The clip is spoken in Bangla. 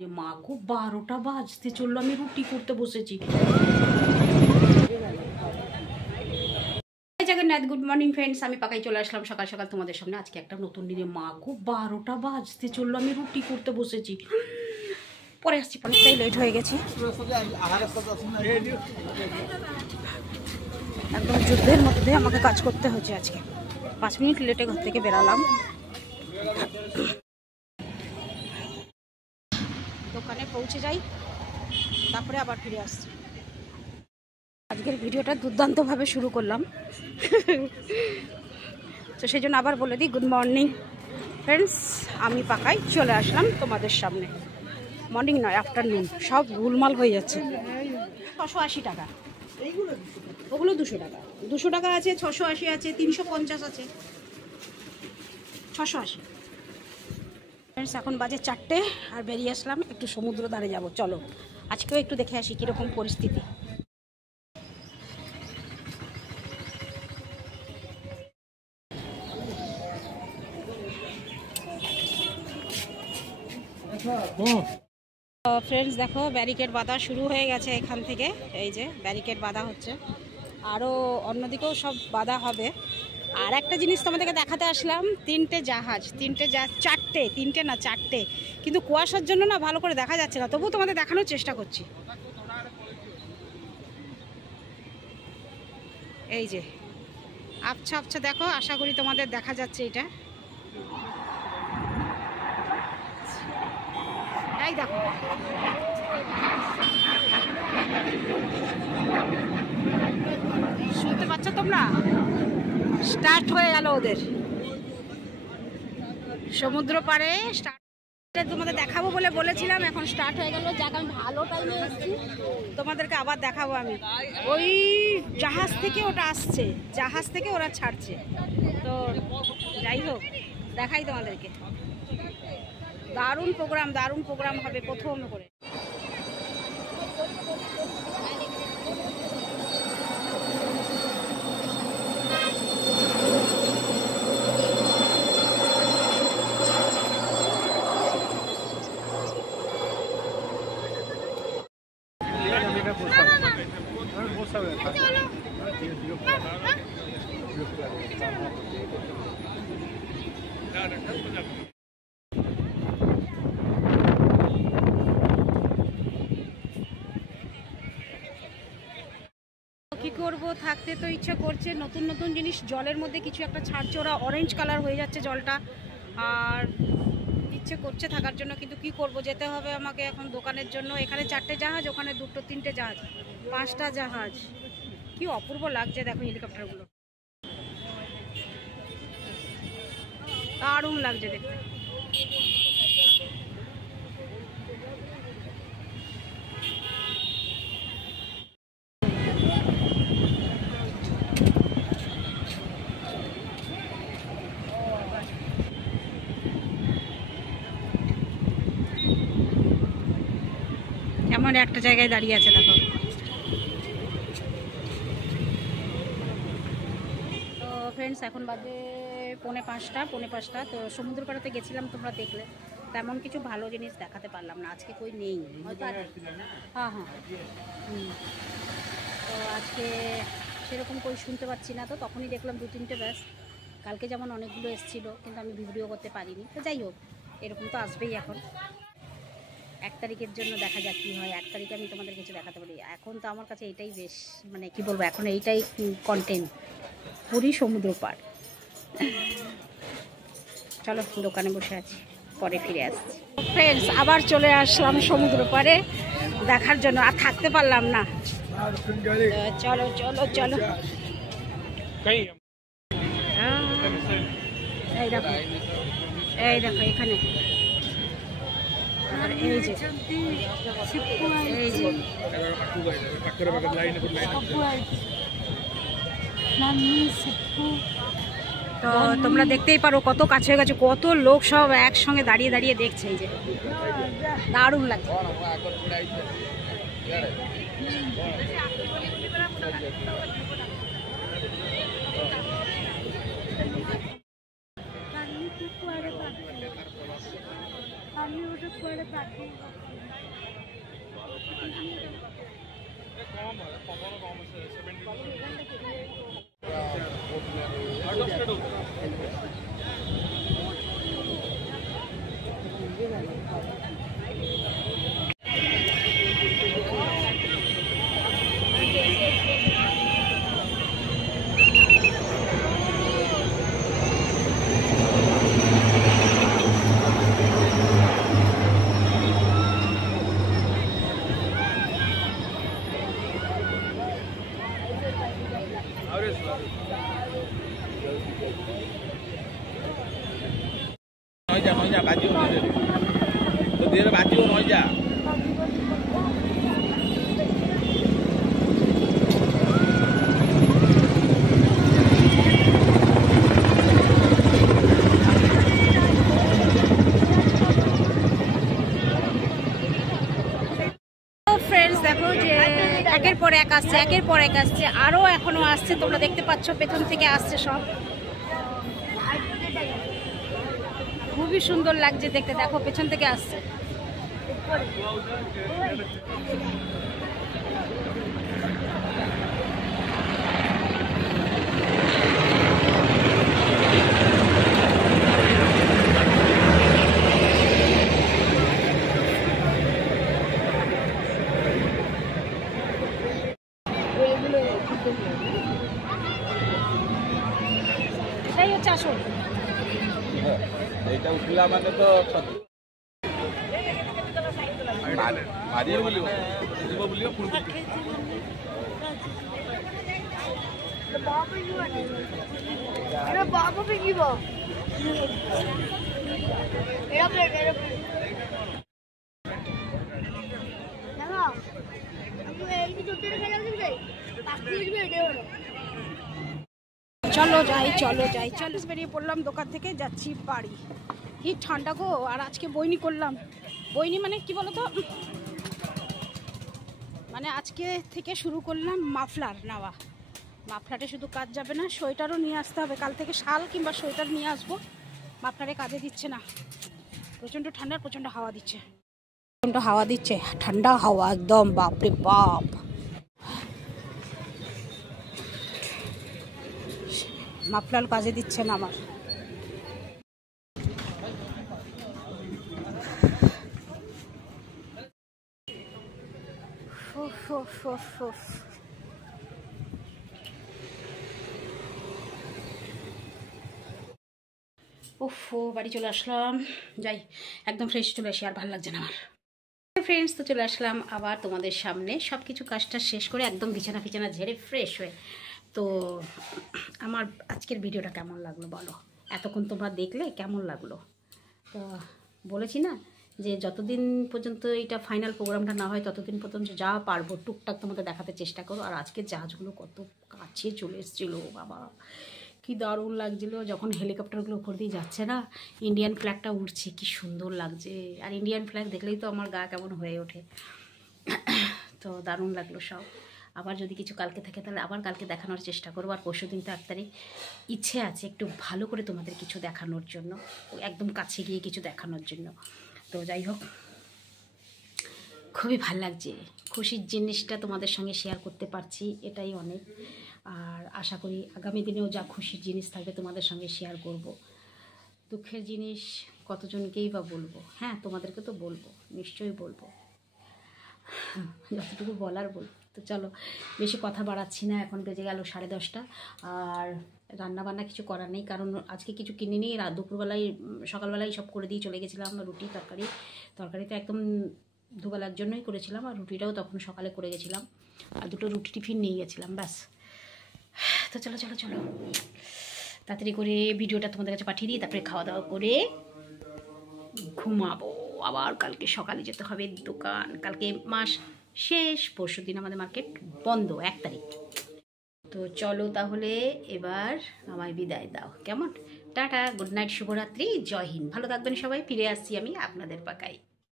মা গো 12টা বাজতে চললো, আমি রুটি করতে বসেছি। জগন্নাথ, গুড মর্নিং ফ্রেন্ডস, আমি পাকাই চলে আসলাম সকাল সকাল তোমাদের সামনে। আজকে একটা নতুন দিনে। মা গো 12টা বাজতে চললো, আমি রুটি করতে বসেছি। পরে আসছি, অনেকটাই লেট হয়ে গেছি। একদম যুদ্ধের মধ্যে আমাকে কাজ করতে হচ্ছে আজকে। 5 মিনিট লেটে ঘর থেকে বেরালাম। দোকানে পৌঁছে যাই, তারপরে আবার ফিরে আসছি। আজকের ভিডিওটা দুর্দান্তভাবে শুরু করলাম, তো সেই জন্য আবার বলে দিই, গুড মর্নিং ফ্রেন্ডস, আমি পাকাই চলে আসলাম তোমাদের সামনে। মর্নিং নয়, আফটারনুন, সব গোলমাল হয়ে যাচ্ছে। 680 টাকা, ওগুলো 200 টাকা। 200 টাকা আছে, 680 আছে, 350 আছে, 680। ফ্রেন্ডস এখন বাজে 4টে, আর বেরিয়ে আসলাম একটু সমুদ্র ধারে যাব। চলো আজকেও একটু দেখে আসি কীরকম পরিস্থিতি। ফ্রেন্ডস দেখো, ব্যারিকেড বাঁধা শুরু হয়ে গেছে এখান থেকে। এই যে ব্যারিকেড বাঁধা হচ্ছে, আরও অন্যদিকেও সব বাঁধা হবে। আর একটা জিনিস তোমাদেরকে দেখাতে আসলাম, 3টে জাহাজ, 3টে না 4টে, কিন্তু কুয়াশার জন্য না ভালো করে দেখা যাচ্ছে না, তবুও তোমাদের দেখানোর চেষ্টা করছি। এই যে আবছা আবছা দেখো, আশা করি তোমাদের দেখা যাচ্ছে এটা। এই দেখো, শুনতে পাচ্ছ তোমরা? স্টার্ট হয়ে গেল ওদের সমুদ্র পাড়ে স্টার্ট। তোমাদের দেখাবো বলে বলেছিলাম, এখন স্টার্ট হয়ে গেল। যাক, আমি ভালো টাইমে এসেছি, তোমাদেরকে আবার দেখাবো। আমি ওই জাহাজ থেকে ওটা আসছে, জাহাজ থেকে ওরা ছাড়ছে, তো যাই হোক দেখাই তোমাদেরকে। দারুণ প্রোগ্রাম হবে প্রথম করে। কি করব, থাকতে তো ইচ্ছা করছে। নতুন নতুন জিনিস জলের মধ্যে কিছু একটা ছাড়ছে, ওরা অরেঞ্জ কালার হয়ে যাচ্ছে জলটা, আর ইচ্ছে করছে থাকার জন্য, কিন্তু কি করব, যেতে হবে আমাকে এখন দোকানের জন্য। এখানে 4টে জাহাজ, ওখানে 2-3টে জাহাজ, 5টা জাহাজ। কি অপূর্ব লাগছে দেখো হেলিকপ্টারগুলো, দারুণ লাগছে দেখতে। এমন একটা জায়গায় দাঁড়িয়ে আছে দেখো। তো ফ্রেন্ডস এখন বাজে 4:45, তো সমুদ্র পাড়াতে গেছিলাম, তোমরা দেখলে। তেমন কিছু ভালো জিনিস দেখাতে পারলাম না, আজকে কই নেই। হ্যাঁ, তো আজকে সেরকম কই শুনতে পাচ্ছি না, তো তখনই দেখলাম 2-3টে ব্যাস। কালকে যেমন অনেকগুলো এসেছিলো, কিন্তু আমি ভিডিও করতে পারিনি। তো যাই হোক, এরকম তো আসবেই। এখন 1 তারিখের জন্য দেখা যাক কী হয়। 1 তারিখে আমি তোমাদের কিছু দেখাতে পারি। এখন তো আমার কাছে এটাই বেশ, মানে কি বলবো, এখন এইটাই কন্টেন্ট, পুরী সমুদ্র পাড়। চলো দোকানে বসে আছি, পরে ফিরে আসছি। ফ্রেন্ডস আবার চলে আসলাম সমুদ্র পাড়ে দেখার জন্য, আর থাকতে পারলাম না। চলো চলো চলো, এই দেখো, এই দেখো এখানে, আর এই যে তো তোমরা দেখতেই পারো কত কাছে হয়ে গেছে, কত লোক সব একসঙ্গে দাঁড়িয়ে দাঁড়িয়ে দেখছে। এই যে দারুণ লাগছে। Nói bà chưa nói gì. Tôi biết là bà chưa nói gì. Friends দেখো যে একের পর এক আসছে, একের পর এক আসছে, আরও এখনো আসছে, তোমরা দেখতে পাচ্ছ পেছন থেকে আসছে সব। খুবই সুন্দর লাগছে দেখতে, দেখো পেছন থেকে আসছে। এটাই হচ্ছে আসল। এইটা উঠলা মানে তো মারিয়ে বলিব বুঝিব বলিব পুরো এটা বাবা পেগিব এরোপ্লেন দাদা আমি এই যে দুটো খেলা দিবে পাখি দিবে এটা হলো। চলো যাই চলো যাই চলো, বেরিয়ে পড়লাম দোকান থেকে, যাচ্ছি বাড়ি। কি ঠান্ডা গো, আর আজকে বইনি করলাম। বইনি মানে কি বলতো, মানে আজকে থেকে শুরু করলাম মাফলার নেওয়া। মাফলারে শুধু কাজ যাবে না, সোয়েটারও নিয়ে আসতে হবে। কাল থেকে শাল কিংবা সোয়েটার নিয়ে আসবো। মাফলারে কাজে দিচ্ছে না, প্রচণ্ড ঠান্ডা, প্রচণ্ড হাওয়া দিচ্ছে, প্রচণ্ড হাওয়া দিচ্ছে, ঠান্ডা হাওয়া একদম, বাপরে বাপ। মাফলার কাজে দিচ্ছে না আমার। ওফো, বাড়ি চলে আসলাম। যাই একদম ফ্রেশ চলে আসি, আর ভালো লাগছে না আমার। ফ্রেন্ডস, তো চলে আসলাম আবার তোমাদের সামনে, সব কিছু কাজটা শেষ করে একদম বিছানা ফিছানা ঝেড়ে ফ্রেশ হয়ে। তো আমার আজকের ভিডিওটা কেমন লাগলো বলো, এতক্ষণ তোমরা দেখলে কেমন লাগলো? তো বলেছি না যে যতদিন পর্যন্ত এটা ফাইনাল প্রোগ্রামটা না হয় ততদিন পর্যন্ত যা পারবো টুকটাক তোমাদের দেখাতে চেষ্টা করো। আর আজকে জাহাজগুলো কত কাছে চলে এসেছিলো বাবা, কি দারুণ লাগছিল যখন হেলিকপ্টারগুলো উপর দিয়ে যাচ্ছে না, ইন্ডিয়ান ফ্ল্যাগটা উঠছে, কি সুন্দর লাগছে। আর ইন্ডিয়ান ফ্ল্যাগ দেখলেই তো আমার গা কেমন হয়ে ওঠে। তো দারুণ লাগলো সব। আবার যদি কিছু কালকে থাকে তাহলে আবার কালকে দেখানোর চেষ্টা করবো। আর পরশু দিন তো 1 তারিখ, ইচ্ছে আছে একটু ভালো করে তোমাদের কিছু দেখানোর জন্য, একদম কাছে গিয়ে কিছু দেখানোর জন্য। তো যাই হোক, খুবই ভাল লাগছে, খুশির জিনিসটা তোমাদের সঙ্গে শেয়ার করতে পারছি, এটাই অনেক। আর আশা করি আগামী দিনেও যা খুশির জিনিস থাকবে তোমাদের সঙ্গে শেয়ার করব। দুঃখের জিনিস কতজনকেই বা বলবো, হ্যাঁ তোমাদেরকে তো বলবো, নিশ্চয়ই বলবো, যতটুকু বলার বলবো। তো চলো, বেশি কথা বাড়াচ্ছি না, এখন বেজে গেল 10:30। আর রান্নাবান্না কিছু করার নেই, কারণ আজকে কিছু কিনে নিই, দুপুরবেলায় সকালবেলায় সব করে দিয়ে চলে গেছিলাম। রুটি তরকারি তো একদম দুবেলার জন্যই করেছিলাম, আর রুটিটাও তখন সকালে করে গেছিলাম, আর 2টো রুটি টিফিন নিয়ে গেছিলাম, ব্যাস। তো চলো চলো চলো, তাড়াতাড়ি করে ভিডিওটা তোমাদের কাছে পাঠিয়ে দিই, তারপরে খাওয়া দাওয়া করে ঘুমাবো। আবার কালকে সকালে যেতে হবে দোকান, কালকে মাস শেষ, পরশু দিন আমাদের মার্কেট বন্ধ, 1 তারিখ। তো চলো তাহলে এবার আমায় বিদায় দাও, কেমন? টাটা, গুড নাইট, শুভরাত্রি, জয় হিন্দ, ভালো থাকবেন সবাই। ফিরে আসছি আমি আপনাদের পাকায়।